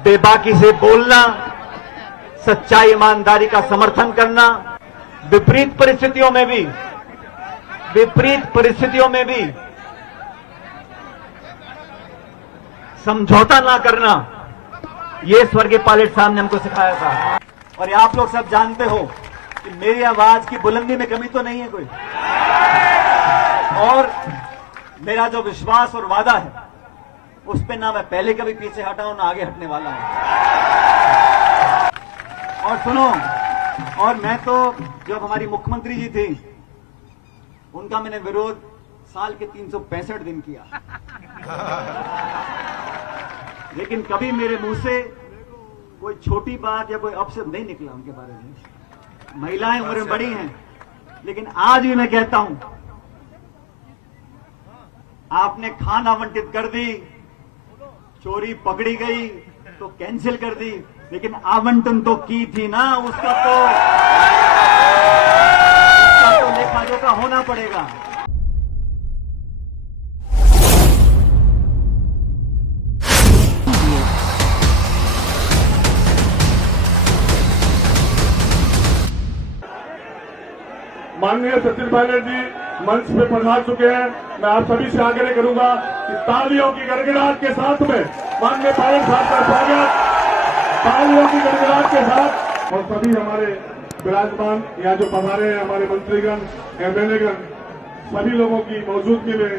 बेबाकी से बोलना, सच्चाई ईमानदारी का समर्थन करना, विपरीत परिस्थितियों में भी समझौता ना करना, ये स्वर्गीय पायलट साहब ने हमको सिखाया था। और आप लोग सब जानते हो कि मेरी आवाज की बुलंदी में कमी तो नहीं है कोई, और मेरा जो विश्वास और वादा है उस पे ना मैं पहले कभी पीछे हटा हूं ना आगे हटने वाला हूं। और सुनो, और मैं तो जब हमारी मुख्यमंत्री जी थी उनका मैंने विरोध साल के 365 दिन किया, लेकिन कभी मेरे मुंह से कोई छोटी बात या कोई अपशब्द नहीं निकला उनके बारे में। महिलाएं उम्र में बड़ी हैं, लेकिन आज भी मैं कहता हूं, आपने खान आवंटित कर दी, चोरी पकड़ी गई तो कैंसिल कर दी, लेकिन आवंटन तो की थी ना, उसका तो लेखा जोखा होना पड़ेगा। माननीय सचिन पायलट जी मंच पे पधार चुके हैं। मैं आप सभी से आग्रह करूंगा कि तालियों की गड़गड़ाहट के साथ में माननीय पायलट साहब का स्वागत, तालियों की गड़गड़ाहट के साथ, और सभी हमारे विराजमान यहाँ जो पधारे हैं हमारे मंत्रीगण, एमएलएगण, सभी लोगों की मौजूदगी में,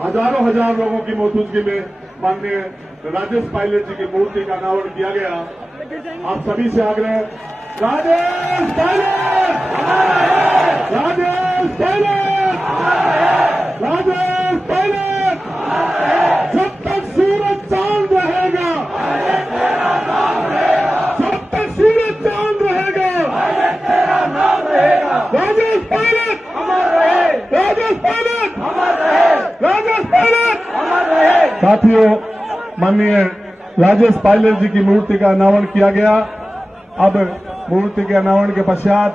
हजारों हजार लोगों की मौजूदगी में माननीय राजेश पायलट जी की मूर्ति का अनावरण किया गया। आप सभी से आग्रह, राजेश पायलट, राजेश पायलट, राजेश पायलट, जब तक सूरज चांद रहेगा, जब तक सूरज चांद रहेगा, राजेश पायलट अमर रहे, राजेश पायलट अमर रहे, राजेश पायलट अमर रहे। साथियों, माननीय राजेश पायलट जी की मूर्ति का अनावरण किया गया। अब मूर्ति के अनावरण के पश्चात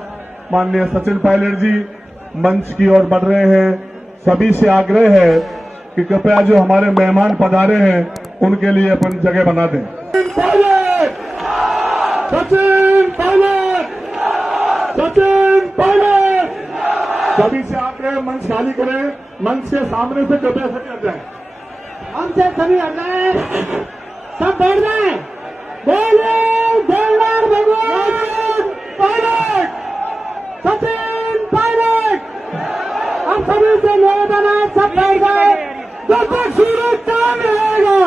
माननीय सचिन पायलट जी मंच की ओर बढ़ रहे हैं। सभी से आग्रह है कि कृपया जो हमारे मेहमान पधारे हैं उनके लिए अपन जगह बना दें। सचिन पायलट, सचिन पायलट, सभी से आग्रह मंच खाली करें, मंच के सामने से कृपया सभी हट जाए, मंच से सभी हट जाए, सब बैठ जाए। बोले देवनार भगवान पायलट, सचिन पायलट। अब सभी से निवेदन है, सब बैठ गए। जब तक सूरज चांद रहेगा,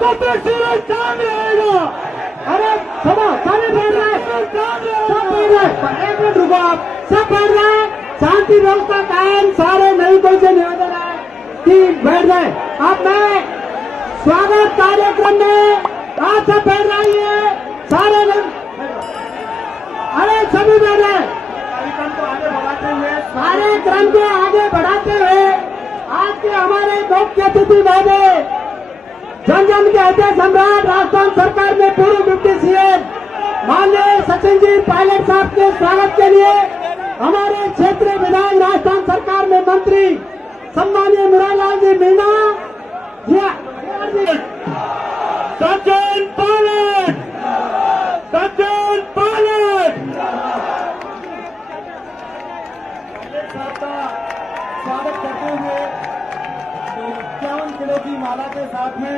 तब तक सूरज चांद रहेगा। अरे सुनो, सभी बैठ गए, सब बैठ गए। एक मिनट रुको आप, सब बैठ गए। शांति व्यवस्था कायम, सारे नई कोई से निवेदन है कि बैठ गए। अब मैं स्वागत कार्यक्रम में आप सब बैठ रहिए, सारे लोग। अरे सभी बैठ गए। कार्यक्रम को आगे बढ़ाते हुए, कार्यक्रम को आगे बढ़ाते हुए आज के हमारे मुख्य अतिथि महोदय, जन जन के हृदय सम्राट, राजस्थान सरकार में पूर्व डिप्टी सीएम माननीय सचिन जी पायलट साहब के स्वागत के लिए हमारे क्षेत्रीय विधायक, राजस्थान सरकार में मंत्री सम्मानीय मुरारलाल जी मीणा, सचिन पायलट, सचिन पायलट। का स्वागत करते हुए 51 किलो की माला के साथ में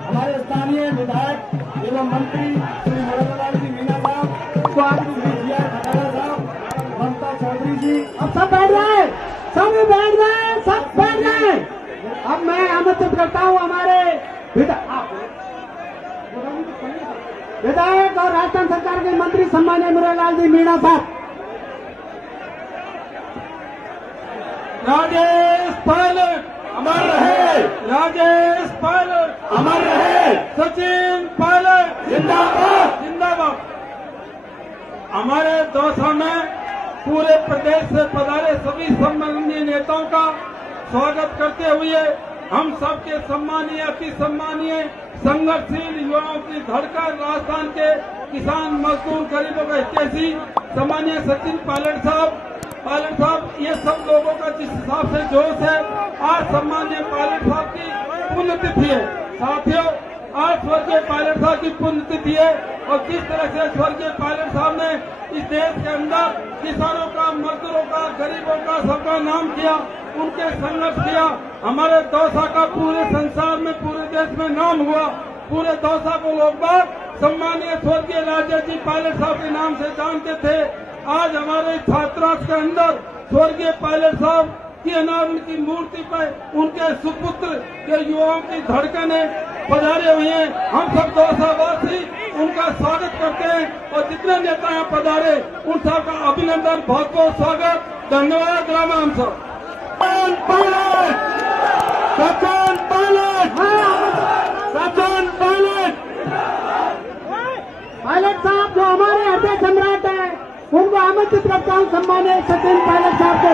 हमारे स्थानीय विधायक एवं मंत्री श्री मुरारलाल जी मीणा साहब, स्वागत श्री जी आर खटारा साहब, ममता चौधरी जी। अब सब बैठ गए, सभी बैठ गए, सब बैठ गए। अब मैं आमंत्रित करता हूं हमारे विधायक और राजस्थान सरकार के मंत्री सम्मानीय मुरारलाल जी मीणा साहब। राजेश पायलट अमर रहे, राजेश पायलट अमर रहे, सचिन पायलट जिंदाबाद, जिंदाबाद। हमारे दौसा में पूरे प्रदेश से पधारे सभी सम्मानीय नेताओं का स्वागत करते हुए हम सबके सम्मानीय, अति सम्मानीय, संघर्षशील युवाओं की धड़कन, राजस्थान के किसान, मजदूर, गरीबों का हितैषी सम्मानीय सचिन पायलट साहब, ये सब लोगों का जिस हिसाब से जोश है, आज सम्मानीय पायलट साहब की पुण्यतिथि है। साथियों, आज स्वर्गीय पायलट साहब की पुण्यतिथि है और जिस तरह से स्वर्गीय पायलट साहब ने इस देश के अंदर किसानों का, मजदूरों का, गरीबों का सबका नाम किया, उनके संघर्ष किया, हमारे दौसा का पूरे संसार में, पूरे देश में नाम हुआ। पूरे दौसा को लोग बाग सम्मानीय स्वर्गीय राजेश जी पायलट साहब के नाम से जानते थे। आज हमारे छात्रावास के अंदर स्वर्गीय पायलट साहब की अनावरण की मूर्ति पर उनके सुपुत्र के युवाओं की धड़कने पधारे हुए हैं। हम सब दौसावासी उनका स्वागत करते हैं और जितने नेता यहाँ पधारे उन सबका अभिनंदन, बहुत बहुत स्वागत, धन्यवाद। राम राम सब सचिन पायलट, सचिन पायलट, पायलट साहब जो हमारे हृदय सम्राट है उनको आमंत्रित करता हूँ सम्मानित सचिन पायलट साहब को।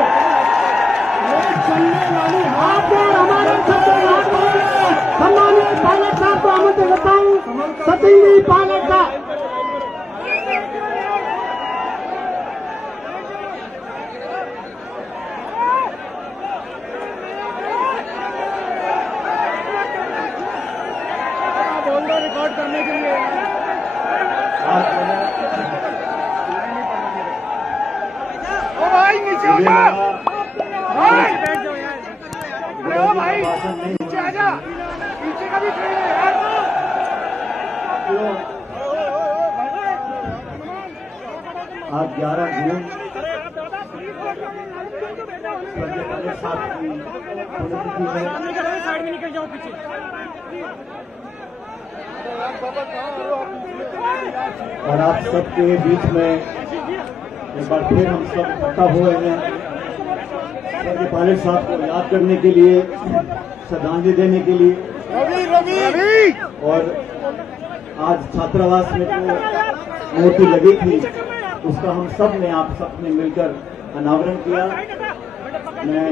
चलने वाली हाथ और हमारे सम्मानित पायलट साहब को आमंत्रित करता हूँ, सचिन जी पायलट का। रिकॉर्ड करने के लिए ओ भाई नीचे आ जा, भाई बैठ जाओ यार, ओ भाई नीचे आ जा, पीछे का भी ट्रेन है यार। आज 11 जून स्वर्गीय पायलट साहब की पुण्यतिथि है। साइड में निकल जाओ पीछे। और आप सबके बीच में एक बार फिर हम सब इकट्ठा हुए हैं स्वर्गीय पायलट साहब को याद करने के लिए, श्रद्धांजलि देने के लिए। रवि और आज छात्रावास में जो मूर्ति लगी थी उसका हम सब ने, आप सब ने मिलकर अनावरण किया। मैं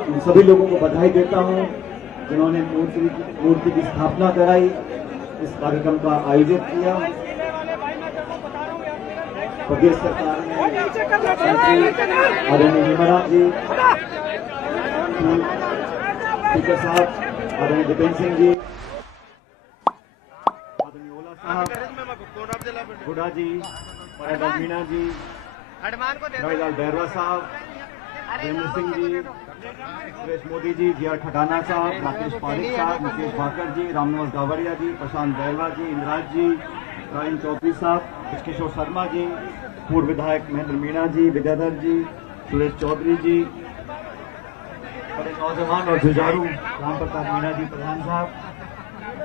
उन सभी लोगों को बधाई देता हूं जिन्होंने मूर्ति की स्थापना कराई, इस कार्यक्रम का आयोजित किया। प्रदेश सरकार ने आदरणीय निर्मला जी, स्पीकर साहब आदरणीय दीपेंद्र सिंह जी, आदरणीय ओला साहब, हुडा जी, परागल मीणा जी, रविलाल बैरवा साहब, वीरेंद्र सिंह जी, सुरेश मोदी जी, जी.आर. ठटाना साहब, राकेश पारिक साहब, मुकेश भाकर जी, रामनिवास गावड़िया जी, प्रशांत बैरवा जी, इंद्राज जी, रायन चौधरी साहब, किशोर शर्मा जी, पूर्व विधायक महेंद्र मीणा जी, विद्याधर जी, सुरेश चौधरी जी, बड़े नौजवान और जुझारू राम प्रताप मीणा जी प्रधान साहब,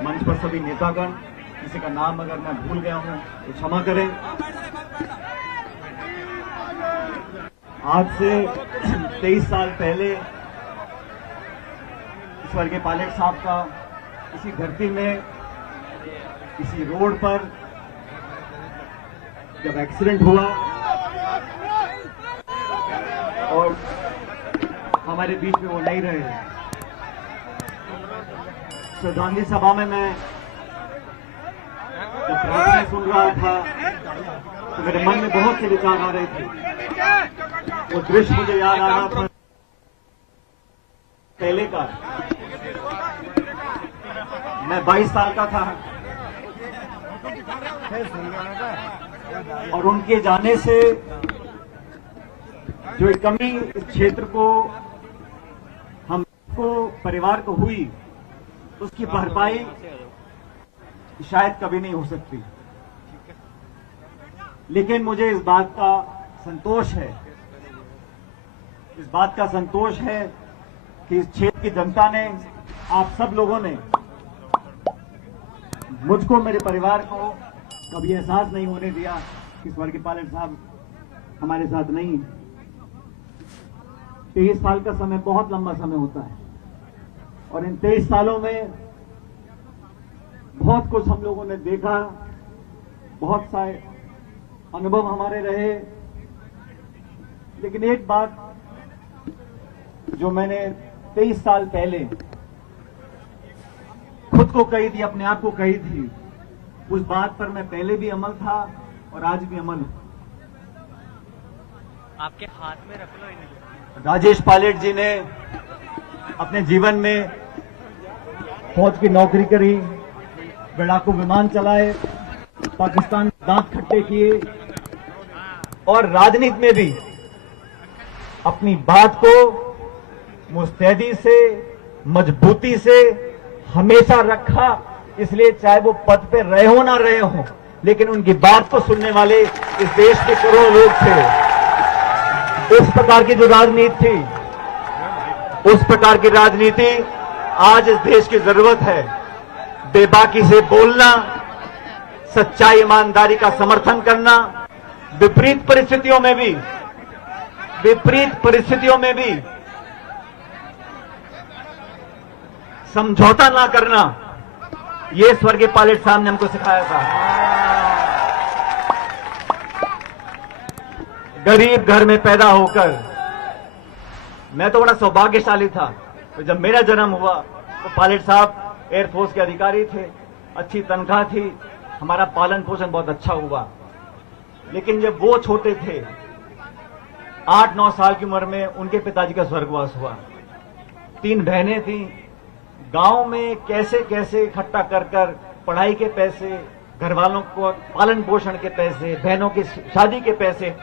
मंच पर सभी नेतागण, किसी का नाम अगर मैं भूल गया हूं तो क्षमा करें। आज से 23 साल पहले स्वर्गीय पायलट साहब का इसी धरती में, इसी रोड पर जब एक्सीडेंट हुआ और हमारे बीच में वो नहीं रहे, श्रद्धांजलि सभा में मैं जब प्रार्थना सुन रहा था तो मेरे मन में बहुत से विचार आ रहे थे। वो दृश्य मुझे याद आ रहा था पहले का। मैं 22 साल का था और उनके जाने से जो एक कमी इस क्षेत्र को, हमको, परिवार को हुई, उसकी भरपाई शायद कभी नहीं हो सकती। लेकिन मुझे इस बात का संतोष है, इस बात का संतोष है कि इस क्षेत्र की जनता ने, आप सब लोगों ने मुझको, मेरे परिवार को कभी एहसास नहीं होने दिया कि स्वर्गीय पायलट साहब हमारे साथ नहीं। 23 साल का समय बहुत लंबा समय होता है और इन 23 सालों में बहुत कुछ हम लोगों ने देखा, बहुत सारे अनुभव हमारे रहे। लेकिन एक बात जो मैंने 23 साल पहले खुद को कही थी, अपने आप को कही थी, उस बात पर मैं पहले भी अमल था और आज भी अमल हूं। आपके हाथ में रख लो इन्हें। राजेश पायलट जी ने अपने जीवन में फौज की नौकरी करी, लड़ाकू विमान चलाए, पाकिस्तान दांत खट्टे किए और राजनीति में भी अपनी बात को मुस्तैदी से, मजबूती से हमेशा रखा। इसलिए चाहे वो पद पे रहे हो ना रहे हो, लेकिन उनकी बात को सुनने वाले इस देश के करोड़ों लोग थे। उस प्रकार की जो राजनीति थी, उस प्रकार की राजनीति आज इस देश की जरूरत है। बेबाकी से बोलना, सच्चाई ईमानदारी का समर्थन करना, विपरीत परिस्थितियों में भी समझौता ना करना, ये स्वर्गीय पायलट साहब ने हमको सिखाया था। गरीब घर में पैदा होकर मैं तो बड़ा सौभाग्यशाली था। तो जब मेरा जन्म हुआ तो पायलट साहब एयरफोर्स के अधिकारी थे, अच्छी तनख्वाह थी, हमारा पालन पोषण बहुत अच्छा हुआ। लेकिन जब वो छोटे थे, 8-9 साल की उम्र में उनके पिताजी का स्वर्गवास हुआ। 3 बहनें थीं। गांव में कैसे कैसे इकट्ठा कर कर पढ़ाई के पैसे, घर वालों को पालन पोषण के पैसे, बहनों की शादी के पैसे,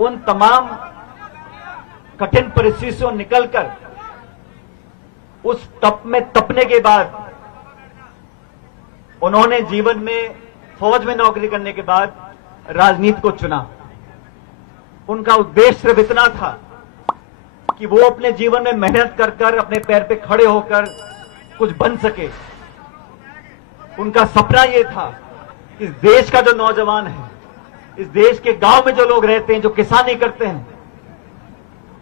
उन तमाम कठिन परिस्थितियों से निकलकर उस तप में तपने के बाद उन्होंने जीवन में फौज में नौकरी करने के बाद राजनीति को चुना। उनका उद्देश्य सिर्फ इतना था कि वो अपने जीवन में मेहनत कर कर अपने पैर पे खड़े होकर कुछ बन सके। उनका सपना ये था कि इस देश का जो नौजवान है, इस देश के गांव में जो लोग रहते हैं, जो किसानी करते हैं,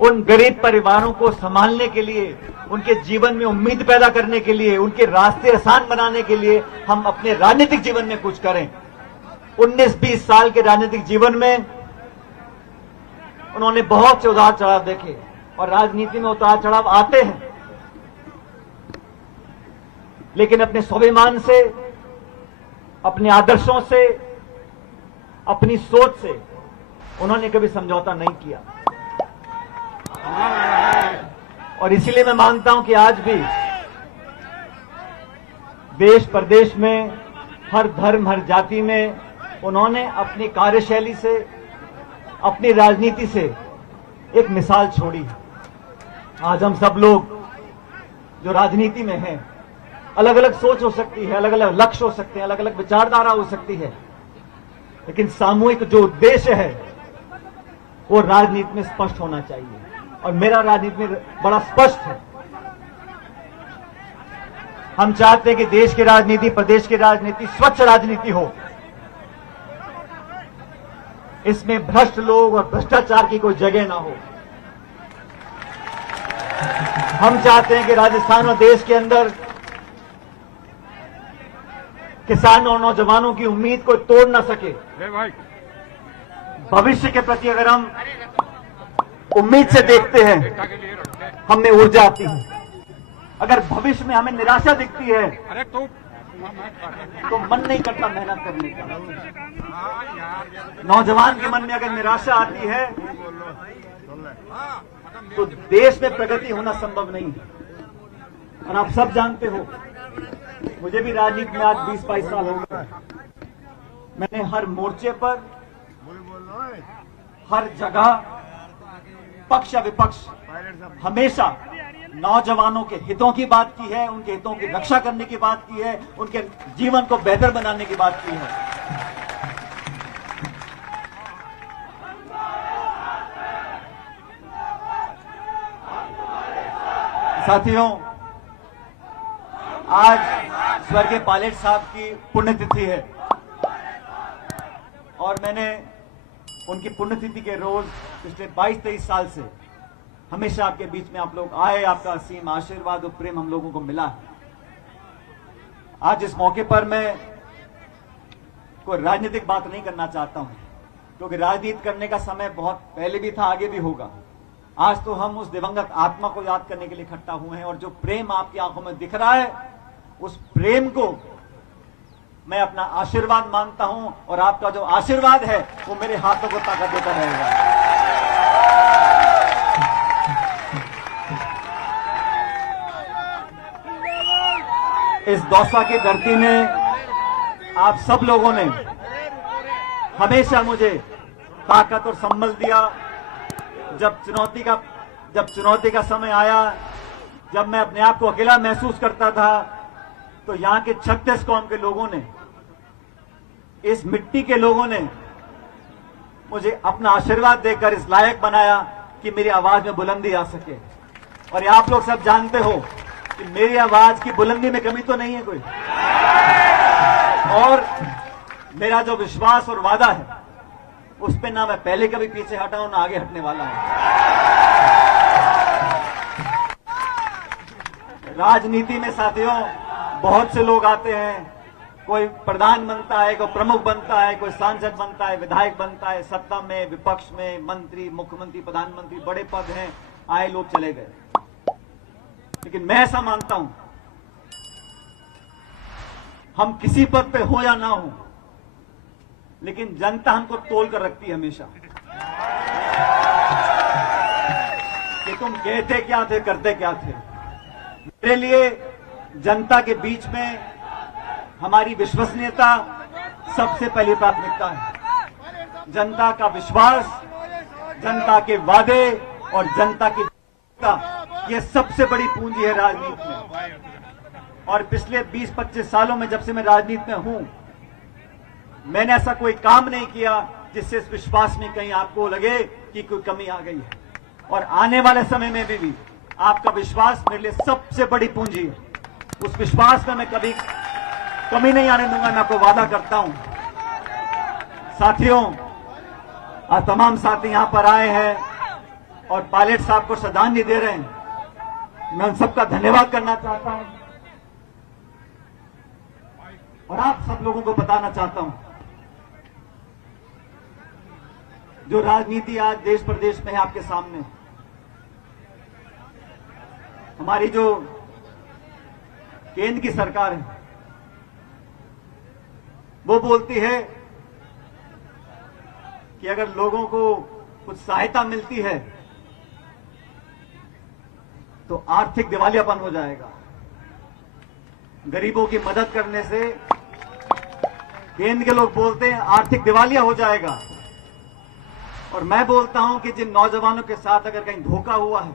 उन गरीब परिवारों को संभालने के लिए, उनके जीवन में उम्मीद पैदा करने के लिए, उनके रास्ते आसान बनाने के लिए हम अपने राजनीतिक जीवन में कुछ करें। 19-20 साल के राजनीतिक जीवन में उन्होंने बहुत से उतार चढ़ाव देखे, और राजनीति में उतार चढ़ाव आते हैं, लेकिन अपने स्वाभिमान से, अपने आदर्शों से, अपनी सोच से उन्होंने कभी समझौता नहीं किया। और इसीलिए मैं मानता हूं कि आज भी देश प्रदेश में हर धर्म, हर जाति में उन्होंने अपनी कार्यशैली से, अपनी राजनीति से एक मिसाल छोड़ी। आज हम सब लोग जो राजनीति में हैं, अलग अलग सोच हो सकती है, अलग अलग लक्ष्य हो सकते हैं, अलग अलग विचारधारा हो सकती है, लेकिन सामूहिक जो उद्देश्य है वो राजनीति में स्पष्ट होना चाहिए। और मेरा राजनीति में बड़ा स्पष्ट है। हम चाहते हैं कि देश की राजनीति, प्रदेश की राजनीति स्वच्छ राजनीति हो। इसमें भ्रष्ट लोग और भ्रष्टाचार की कोई जगह ना हो। हम चाहते हैं कि राजस्थान और देश के अंदर किसानों और नौजवानों की उम्मीद को तोड़ ना सके। भविष्य के प्रति अगर हम उम्मीद से देखते हैं, हमें ऊर्जा आती है। अगर भविष्य में हमें निराशा दिखती है तो मन नहीं करता मेहनत करने का। नौजवान के मन में अगर निराशा आती है तो देश में प्रगति होना संभव नहीं है। और आप सब जानते हो, मुझे भी राजनीति में आज 20-22 साल हो गए। मैंने हर मोर्चे पर, हर जगह, पक्ष या विपक्ष, हमेशा नौजवानों के हितों की बात की है, उनके हितों की रक्षा करने की बात की है, उनके जीवन को बेहतर बनाने की बात की है। साथियों, आज स्वर्गीय पायलट साहब की पुण्यतिथि है और मैंने उनकी पुण्यतिथि के रोज पिछले 22-23 साल से हमेशा आपके बीच में आप लोग आए। आपका असीम आशीर्वाद और प्रेम हम लोगों को मिला है। आज इस मौके पर मैं कोई राजनीतिक बात नहीं करना चाहता हूं, क्योंकि राजनीति करने का समय बहुत पहले भी था, आगे भी होगा। आज तो हम उस दिवंगत आत्मा को याद करने के लिए इकट्ठा हुए हैं, और जो प्रेम आपकी आंखों में दिख रहा है, उस प्रेम को मैं अपना आशीर्वाद मानता हूं, और आपका जो आशीर्वाद है वो मेरे हाथों को ताकत देता रहेगा। इस दौसा की धरती में आप सब लोगों ने हमेशा मुझे ताकत और संबल दिया। जब चुनौती का समय आया, जब मैं अपने आप को अकेला महसूस करता था, तो यहां के 36 कौम के लोगों ने, इस मिट्टी के लोगों ने मुझे अपना आशीर्वाद देकर इस लायक बनाया कि मेरी आवाज में बुलंदी आ सके। और आप लोग सब जानते हो कि मेरी आवाज की बुलंदी में कमी तो नहीं है कोई। और मेरा जो विश्वास और वादा है, उस पे ना मैं पहले कभी पीछे हटा हूं, ना आगे हटने वाला हूं। राजनीति में साथियों बहुत से लोग आते हैं, कोई प्रधान बनता है, कोई प्रमुख बनता है, कोई सांसद बनता है, विधायक बनता है, सत्ता में, विपक्ष में, मंत्री, मुख्यमंत्री, प्रधानमंत्री, बड़े पद हैं, आए लोग चले गए। लेकिन मैं ऐसा मानता हूं, हम किसी पद पे हो या ना हो, लेकिन जनता हमको तोल कर रखती है हमेशा कि तुम कहते क्या थे, करते क्या थे। मेरे लिए जनता के बीच में हमारी विश्वसनीयता सबसे पहली प्राथमिकता है। जनता का विश्वास, जनता के वादे और जनता की ये सबसे बड़ी पूंजी है राजनीति में। और पिछले 20-25 सालों में जब से मैं राजनीति में हूं, मैंने ऐसा कोई काम नहीं किया जिससे इस विश्वास में कहीं आपको लगे कि कोई कमी आ गई है। और आने वाले समय में भी आपका विश्वास मेरे लिए सबसे बड़ी पूंजी है। उस विश्वास में मैं कभी कमी नहीं आने दूंगा, मैं आपको वादा करता हूं। साथियों, आज तमाम साथी यहां पर आए हैं और पायलट साहब को श्रद्धांजलि दे रहे हैं। मैं उन सबका धन्यवाद करना चाहता हूं और आप सब लोगों को बताना चाहता हूं, जो राजनीति आज देश प्रदेश में है आपके सामने, हमारी जो केंद्र की सरकार है, वो बोलती है कि अगर लोगों को कुछ सहायता मिलती है तो आर्थिक दिवालियापन हो जाएगा। गरीबों की मदद करने से केंद्र के लोग बोलते हैं आर्थिक दिवालिया हो जाएगा। और मैं बोलता हूं कि जिन नौजवानों के साथ अगर कहीं धोखा हुआ है,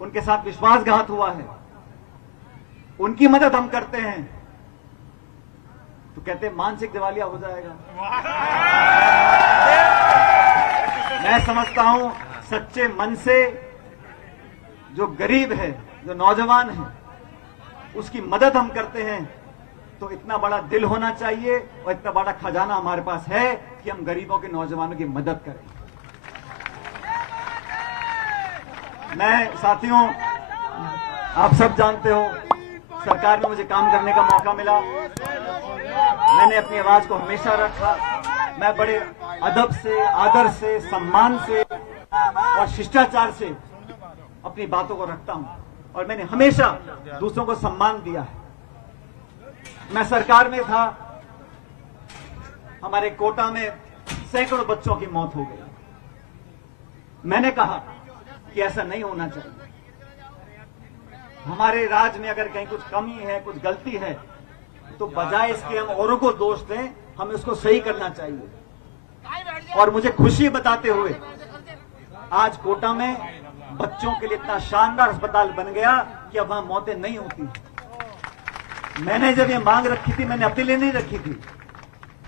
उनके साथ विश्वासघात हुआ है, उनकी मदद हम करते हैं तो कहते हैं मानसिक दिवालिया हो जाएगा। मैं समझता हूं सच्चे मन से जो गरीब है, जो नौजवान है, उसकी मदद हम करते हैं तो इतना बड़ा दिल होना चाहिए और इतना बड़ा खजाना हमारे पास है कि हम गरीबों के, नौजवानों की मदद करें। मैं साथियों, आप सब जानते हो, सरकार में मुझे काम करने का मौका मिला। मैंने अपनी आवाज को हमेशा रखा। मैं बड़े अदब से, आदर से, सम्मान से और शिष्टाचार से अपनी बातों को रखता हूं और मैंने हमेशा दूसरों को सम्मान दिया है। मैं सरकार में था, हमारे कोटा में सैकड़ों बच्चों की मौत हो गई। मैंने कहा कि ऐसा नहीं होना चाहिए। हमारे राज्य में अगर कहीं कुछ कमी है, कुछ गलती है, तो बजाय इसके हम औरों को दोष दें, हमें उसको सही करना चाहिए। और मुझे खुशी बताते हुए आज कोटा में बच्चों के लिए इतना शानदार अस्पताल बन गया कि अब वहां मौतें नहीं होती। मैंने जब ये मांग रखी थी, मैंने अपने लिए नहीं रखी थी,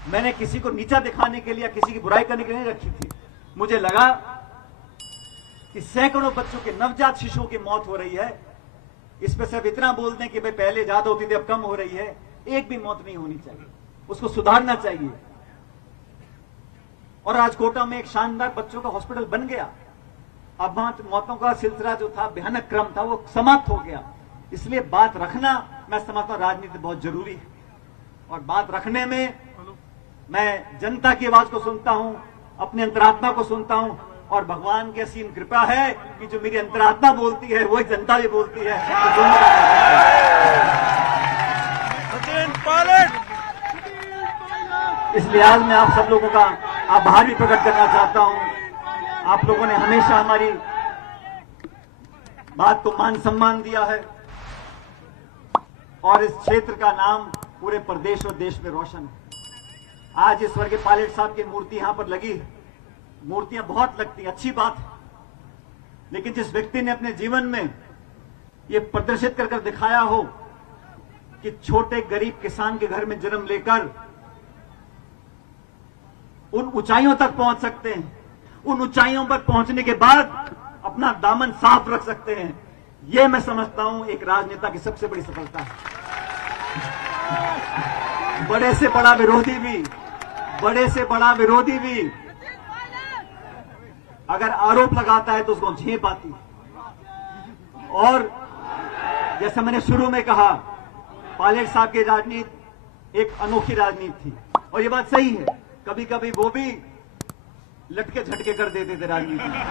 मैंने किसी को नीचा दिखाने के लिए, किसी की बुराई करने के लिए नहीं रखी थी। मुझे लगा कि सैकड़ों बच्चों के, नवजात शिशुओं की मौत हो रही है, इस पे सिर्फ इतना बोल दें कि भाई पहले ज्यादा होती थी, अब कम हो रही है। एक भी मौत नहीं होनी चाहिए, उसको सुधारना चाहिए। और आज कोटा में एक शानदार बच्चों का हॉस्पिटल बन गया। अब वहां मौतों का सिलसिला जो था, भयानक क्रम था, वो समाप्त हो गया। इसलिए बात रखना, मैं समझता हूं राजनीति बहुत जरूरी है। और बात रखने में मैं जनता की आवाज को सुनता हूं, अपनी अंतरात्मा को सुनता हूं, और भगवान की असीम कृपा है कि जो मेरी अंतरात्मा बोलती है वही जनता भी बोलती है। तो दोनों इसलिए आज मैं आप सब लोगों का आभार भी प्रकट करना चाहता हूं। आप लोगों ने हमेशा हमारी बात को मान सम्मान दिया है और इस क्षेत्र का नाम पूरे प्रदेश और देश में रोशन है। आज इस स्वर्गीय पायलट साहब की मूर्ति यहां पर लगी है। मूर्तियां बहुत लगती हैं, अच्छी बात है, लेकिन जिस व्यक्ति ने अपने जीवन में यह प्रदर्शित कर दिखाया हो कि छोटे गरीब किसान के घर में जन्म लेकर उन ऊंचाइयों तक पहुंच सकते हैं, उन ऊंचाइयों पर पहुंचने के बाद अपना दामन साफ रख सकते हैं, यह मैं समझता हूं एक राजनेता की सबसे बड़ी सफलता है। बड़े से बड़ा विरोधी भी अगर आरोप लगाता है तो उसको झेप आती है। और जैसा मैंने शुरू में कहा, पायलट साहब की राजनीति एक अनोखी राजनीति थी, और ये बात सही है, कभी कभी वो भी लटके झटके कर देते थे राजनीति में,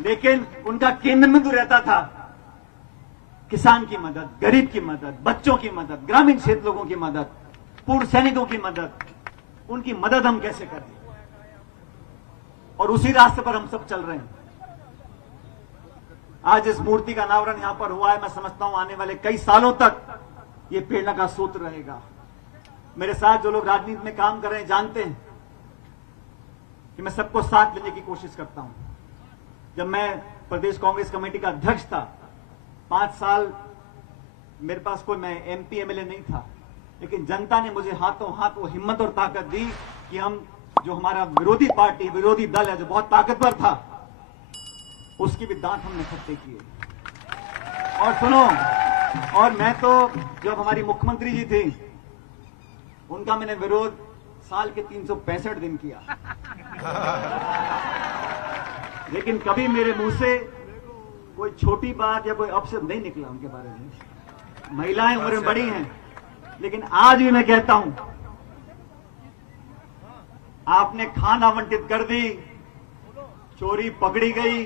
लेकिन उनका केंद्र बिंदु रहता था किसान की मदद, गरीब की मदद, बच्चों की मदद, ग्रामीण क्षेत्र लोगों की मदद, पूर्व सैनिकों की मदद, उनकी मदद हम कैसे करें, और उसी रास्ते पर हम सब चल रहे हैं। आज इस मूर्ति का अनावरण यहां पर हुआ है, मैं समझता हूं आने वाले कई सालों तक यह प्रेरणा का सूत्र रहेगा। मेरे साथ जो लोग राजनीति में काम कर रहे हैं जानते हैं कि मैं सबको साथ लेने की कोशिश करता हूं। जब मैं प्रदेश कांग्रेस कमेटी का अध्यक्ष था, 5 साल मेरे पास कोई मैं एमपी एमएलए नहीं था, लेकिन जनता ने मुझे हाथों हाथ वो हिम्मत और ताकत दी कि हम जो हमारा विरोधी पार्टी, विरोधी दल है जो बहुत ताकतवर था, उसकी भी दांत हमने खट्टे किए। और सुनो, और मैं तो जब हमारी मुख्यमंत्री जी थी, उनका मैंने विरोध साल के 365 दिन किया, लेकिन कभी मेरे मुंह से कोई छोटी बात या कोई अपशब्द नहीं निकला उनके बारे में। महिलाएं उम्र में बड़ी हैं, लेकिन आज भी मैं कहता हूं, आपने खान आवंटित कर दी, चोरी पकड़ी गई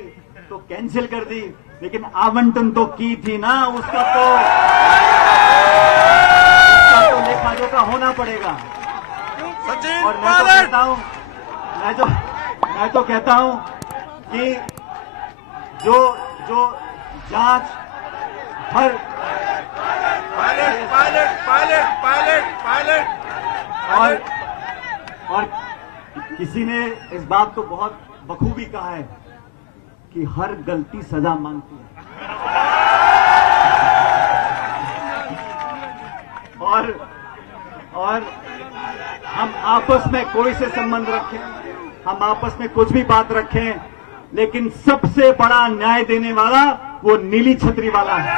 तो कैंसिल कर दी, लेकिन आवंटन तो की थी ना, उसका तो लेखा जोखा होना पड़ेगा। और मैं तो कहता हूं कि जो जांच हर और किसी ने इस बात को बहुत बखूबी कहा है कि हर गलती सजा मांगती है, और हम आपस में कोई से संबंध रखें, हम आपस में कुछ भी बात रखें, लेकिन सबसे बड़ा न्याय देने वाला वो नीली छतरी वाला है।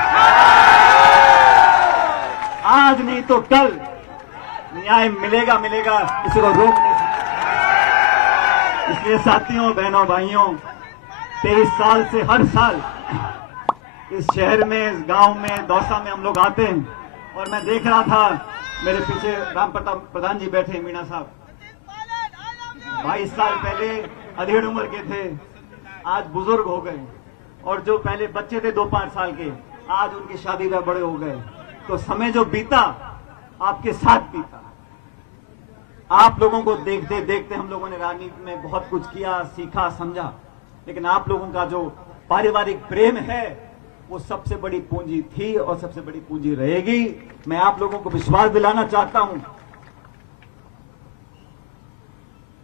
आज नहीं तो कल न्याय मिलेगा, किसी को रोक नहीं सकता। इसलिए साथियों, बहनों, भाइयों, 23 साल से हर साल इस शहर में, इस गांव में, दौसा में हम लोग आते हैं, और मैं देख रहा था मेरे पीछे राम प्रताप प्रधान जी बैठे, मीणा साहब 22 साल पहले अधेड़ उम्र के थे, आज बुजुर्ग हो गए, और जो पहले बच्चे थे 2-5 साल के, आज उनकी शादी में बड़े हो गए। तो समय जो बीता आपके साथ बीता, आप लोगों को देखते देखते हम लोगों ने राजनीति में बहुत कुछ किया, सीखा, समझा, लेकिन आप लोगों का जो पारिवारिक प्रेम है वो सबसे बड़ी पूंजी थी और सबसे बड़ी पूंजी रहेगी। मैं आप लोगों को विश्वास दिलाना चाहता हूं,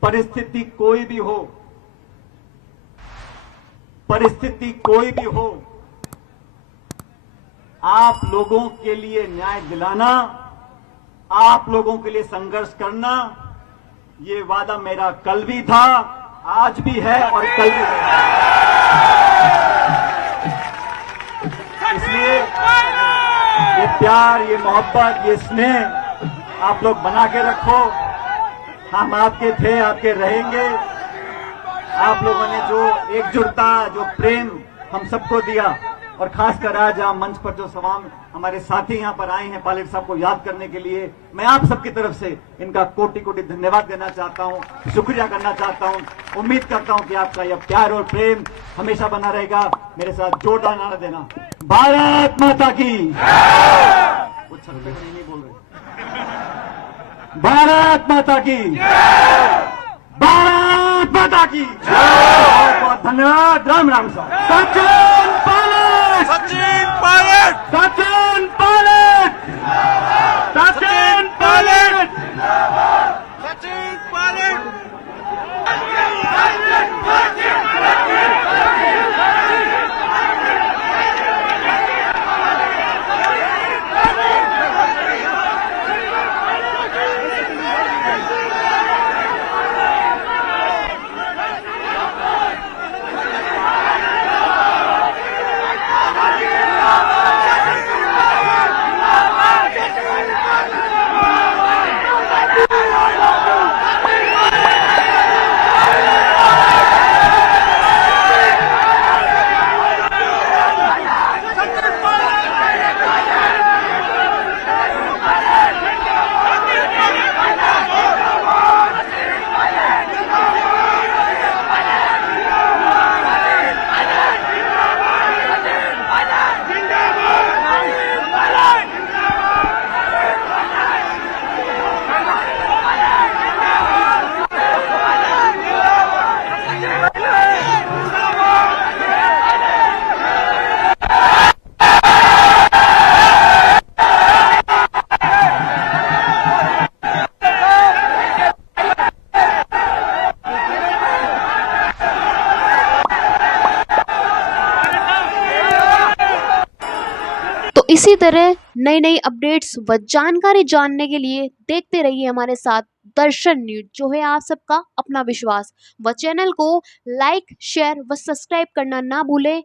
परिस्थिति कोई भी हो, आप लोगों के लिए न्याय दिलाना, आप लोगों के लिए संघर्ष करना, ये वादा मेरा कल भी था, आज भी है और कल भी है। इसलिए ये प्यार, ये मोहब्बत, ये स्नेह आप लोग बना के रखो। हम आपके थे, आपके रहेंगे। आप लोगों ने जो एकजुटता, जो प्रेम हम सबको दिया, और खासकर आज यहाँ मंच पर जो तमाम हमारे साथी यहाँ पर आए हैं पायलट साहब को याद करने के लिए, मैं आप सबकी तरफ से इनका कोटि कोटि धन्यवाद देना चाहता हूँ, शुक्रिया करना चाहता हूँ। उम्मीद करता हूँ कि आपका यह प्यार और प्रेम हमेशा बना रहेगा। मेरे साथ जोरदार नारा देना, भारत माता की। वो छत्ते नहीं बोल रहे, भारत माता की, भारत माता की। बहुत बहुत धन्यवाद। राम राम साहब। सचिन पायलट, सचिन पायलट। इसी तरह नई नई अपडेट्स व जानकारी जानने के लिए देखते रहिए हमारे साथ दर्शन न्यूज, जो है आप सबका अपना विश्वास। व चैनल को लाइक, शेयर व सब्सक्राइब करना ना भूलें।